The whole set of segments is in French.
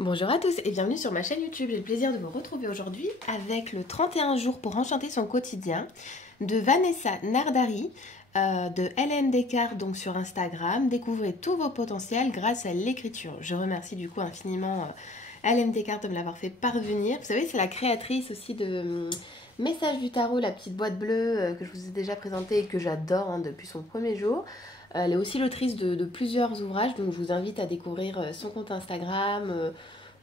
Bonjour à tous et bienvenue sur ma chaîne YouTube. J'ai le plaisir de vous retrouver aujourd'hui avec le 31 jours pour enchanter son quotidien de Vanessa Nardari de LM Descartes donc sur Instagram. Découvrez tous vos potentiels grâce à l'écriture. Je remercie du coup infiniment LM Descartes de me l'avoir fait parvenir. Vous savez, c'est la créatrice aussi de Messages du Tarot, la petite boîte bleue que je vous ai déjà présentée et que j'adore depuis son premier jour. Elle est aussi l'autrice de plusieurs ouvrages, donc je vous invite à découvrir son compte Instagram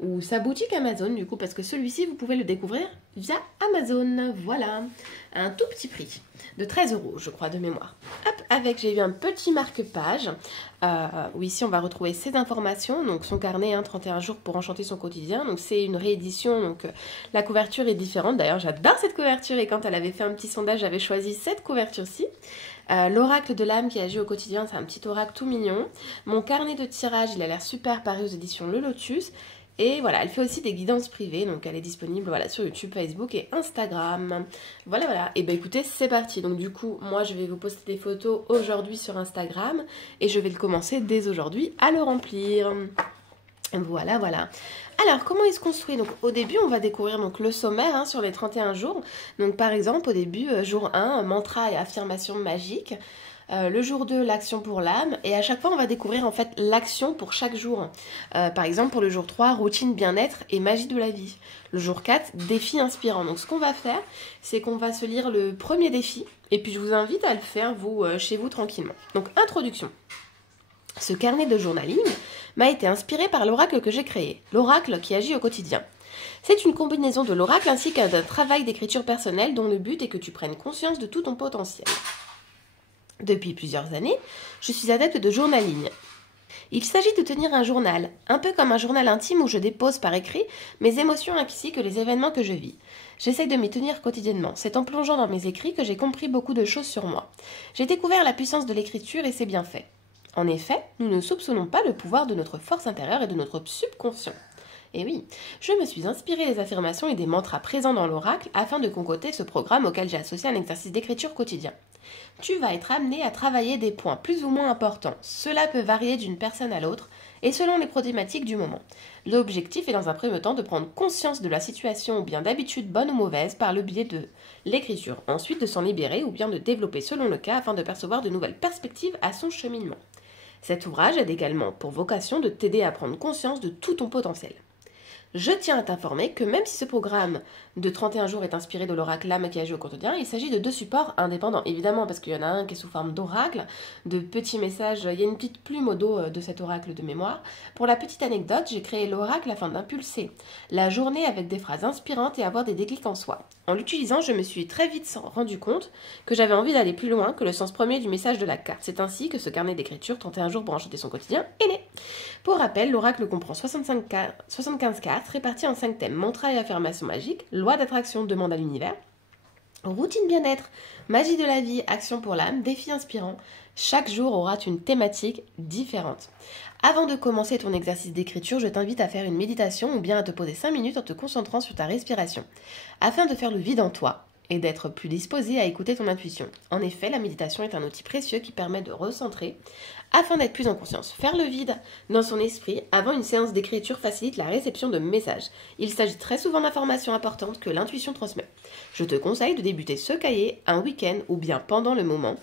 ou sa boutique Amazon, du coup, parce que celui-ci, vous pouvez le découvrir via Amazon. Voilà, un tout petit prix de 13 €, je crois, de mémoire. Hop, j'ai eu un petit marque-page où ici, on va retrouver ses informations. Donc, son carnet, 31 jours pour enchanter son quotidien. Donc, c'est une réédition, donc la couverture est différente. D'ailleurs, j'adore cette couverture et quand elle avait fait un petit sondage, j'avais choisi cette couverture-ci. L'oracle de l'âme qui agit au quotidien, c'est un petit oracle tout mignon. Mon carnet de tirage, il a l'air super, paru aux éditions Le Lotus. Et voilà, elle fait aussi des guidances privées, donc elle est disponible sur YouTube, Facebook et Instagram. Voilà. Et ben écoutez, c'est parti. Donc du coup, moi je vais vous poster des photos aujourd'hui sur Instagram et je vais le commencer dès aujourd'hui à le remplir. Voilà. Alors, comment il se construit? Donc, au début, on va découvrir donc, le sommaire sur les 31 jours. Donc, par exemple, au début, jour 1, mantra et affirmation magique. Le jour 2, l'action pour l'âme. Et à chaque fois, on va découvrir en fait l'action pour chaque jour. Par exemple, pour le jour 3, routine bien-être et magie de la vie. Le jour 4, défi inspirant. Donc, ce qu'on va faire, c'est qu'on va se lire le premier défi. Et puis, je vous invite à le faire, vous, chez vous, tranquillement. Donc, introduction. Ce carnet de journaling m'a été inspiré par l'oracle que j'ai créé, l'oracle qui agit au quotidien. C'est une combinaison de l'oracle ainsi qu'un travail d'écriture personnelle dont le but est que tu prennes conscience de tout ton potentiel. Depuis plusieurs années, je suis adepte de journaling. Il s'agit de tenir un journal, un peu comme un journal intime où je dépose par écrit mes émotions ainsi que les événements que je vis. J'essaie de m'y tenir quotidiennement. C'est en plongeant dans mes écrits que j'ai compris beaucoup de choses sur moi. J'ai découvert la puissance de l'écriture et ses bienfaits. En effet, nous ne soupçonnons pas le pouvoir de notre force intérieure et de notre subconscient. Et oui, je me suis inspirée des affirmations et des mantras présents dans l'oracle afin de concocter ce programme auquel j'ai associé un exercice d'écriture quotidien. Tu vas être amené à travailler des points plus ou moins importants. Cela peut varier d'une personne à l'autre et selon les problématiques du moment. L'objectif est dans un premier temps de prendre conscience de la situation ou bien d'habitude bonne ou mauvaise par le biais de l'écriture. Ensuite de s'en libérer ou bien de développer selon le cas afin de percevoir de nouvelles perspectives à son cheminement. Cet ouvrage a également pour vocation de t'aider à prendre conscience de tout ton potentiel. Je tiens à t'informer que même si ce programme de 31 jours est inspiré de l'oracle l'âme qui agit au quotidien, il s'agit de 2 supports indépendants, évidemment, parce qu'il y en a un qui est sous forme d'oracle, de petits messages, il y a une petite plume au dos de cet oracle de mémoire. Pour la petite anecdote, j'ai créé l'oracle afin d'impulser la journée avec des phrases inspirantes et avoir des déclics en soi. En l'utilisant, je me suis très vite rendu compte que j'avais envie d'aller plus loin que le sens premier du message de la carte. C'est ainsi que ce carnet d'écriture, 31 jours pour enchanter son quotidien, est né. Pour rappel, l'oracle comprend 75 cartes réparties en 5 thèmes. Mantra et affirmation magique, loi d'attraction, demande à l'univers, routine bien-être, magie de la vie, action pour l'âme, défi inspirant. Chaque jour aura une thématique différente. Avant de commencer ton exercice d'écriture, je t'invite à faire une méditation ou bien à te poser 5 minutes en te concentrant sur ta respiration, afin de faire le vide en toi et d'être plus disposé à écouter ton intuition. En effet, la méditation est un outil précieux qui permet de recentrer afin d'être plus en conscience. Faire le vide dans son esprit avant une séance d'écriture facilite la réception de messages. Il s'agit très souvent d'informations importantes que l'intuition transmet. Je te conseille de débuter ce cahier un week-end ou bien pendant le moment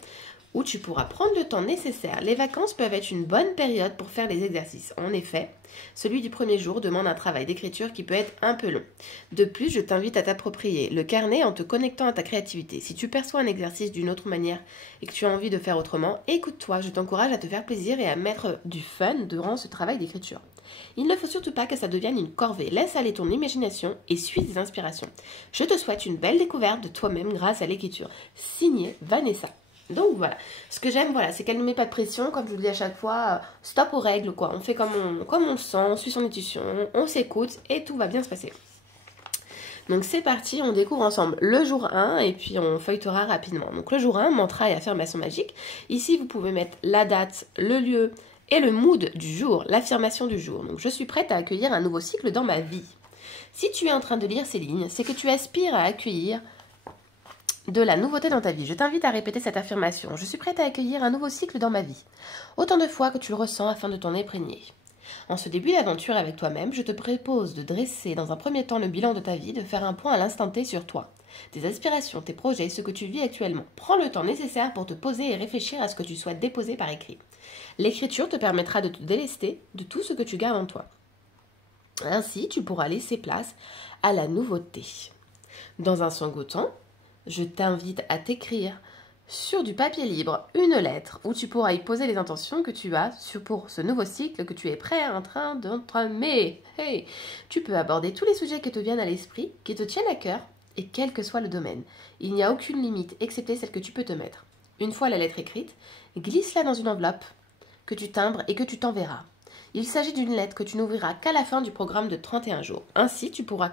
où tu pourras prendre le temps nécessaire. Les vacances peuvent être une bonne période pour faire les exercices. En effet, celui du premier jour demande un travail d'écriture qui peut être un peu long. De plus, je t'invite à t'approprier le carnet en te connectant à ta créativité. Si tu perçois un exercice d'une autre manière et que tu as envie de faire autrement, écoute-toi, je t'encourage à te faire plaisir et à mettre du fun durant ce travail d'écriture. Il ne faut surtout pas que ça devienne une corvée. Laisse aller ton imagination et suis tes inspirations. Je te souhaite une belle découverte de toi-même grâce à l'écriture. Signé Vanessa. Donc voilà, ce que j'aime, c'est qu'elle ne met pas de pression, comme je vous le dis à chaque fois, stop aux règles, quoi. On fait comme on le sent, on suit son intuition, on s'écoute et tout va bien se passer. Donc c'est parti, on découvre ensemble le jour 1 et puis on feuilletera rapidement. Donc le jour 1, mantra et affirmation magique. Ici, vous pouvez mettre la date, le lieu et le mood du jour, l'affirmation du jour. Donc je suis prête à accueillir un nouveau cycle dans ma vie. Si tu es en train de lire ces lignes, c'est que tu aspires à accueillir de la nouveauté dans ta vie. Je t'invite à répéter cette affirmation. Je suis prête à accueillir un nouveau cycle dans ma vie. Autant de fois que tu le ressens afin de t'en imprégner. En ce début d'aventure avec toi-même, je te propose de dresser dans un premier temps le bilan de ta vie, de faire un point à l'instant T sur toi. Tes aspirations, tes projets, ce que tu vis actuellement. Prends le temps nécessaire pour te poser et réfléchir à ce que tu souhaites déposer par écrit. L'écriture te permettra de te délester de tout ce que tu gardes en toi. Ainsi, tu pourras laisser place à la nouveauté. Dans un second temps, je t'invite à t'écrire sur du papier libre une lettre où tu pourras y poser les intentions que tu as pour ce nouveau cycle que tu es prêt en train d'entamer. Hey, tu peux aborder tous les sujets qui te viennent à l'esprit, qui te tiennent à cœur, et quel que soit le domaine. Il n'y a aucune limite, excepté celle que tu peux te mettre. Une fois la lettre écrite, glisse-la dans une enveloppe que tu timbres et que tu t'enverras. Il s'agit d'une lettre que tu n'ouvriras qu'à la fin du programme de 31 jours. Ainsi, tu pourras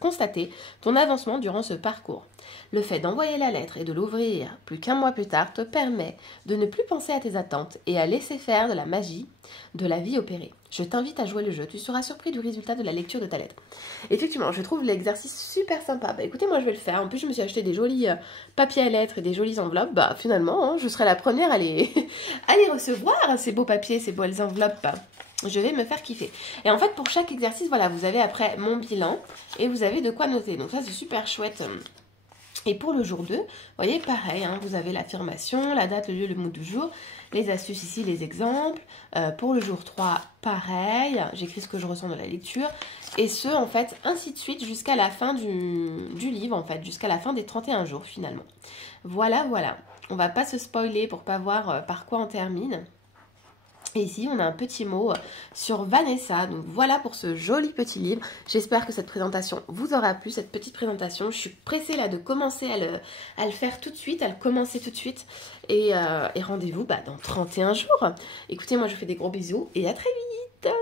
constater ton avancement durant ce parcours. Le fait d'envoyer la lettre et de l'ouvrir plus qu'un mois plus tard te permet de ne plus penser à tes attentes et à laisser faire de la magie de la vie opérée. Je t'invite à jouer le jeu. Tu seras surpris du résultat de la lecture de ta lettre. Effectivement, je trouve l'exercice super sympa. Bah écoutez, moi je vais le faire. En plus, je me suis acheté des jolis papiers à lettres et des jolies enveloppes. Bah finalement, hein, je serai la première à les recevoir, ces beaux papiers, ces belles enveloppes. Je vais me faire kiffer. Et en fait, pour chaque exercice, voilà, vous avez après mon bilan et vous avez de quoi noter. Donc ça, c'est super chouette. Et pour le jour 2, vous voyez, pareil, hein, vous avez l'affirmation, la date, le lieu, le mot du jour, les astuces ici, les exemples. Pour le jour 3, pareil, j'écris ce que je ressens de la lecture. Et ce, en fait, ainsi de suite jusqu'à la fin du livre, en fait, jusqu'à la fin des 31 jours, finalement. Voilà, voilà. On va pas se spoiler pour pas voir par quoi on termine. Et ici, on a un petit mot sur Vanessa. Donc voilà pour ce joli petit livre. J'espère que cette présentation vous aura plu, cette petite présentation. Je suis pressée là de commencer à le faire tout de suite, à le commencer tout de suite. Et rendez-vous dans 31 jours. Écoutez, moi je vous fais des gros bisous et à très vite.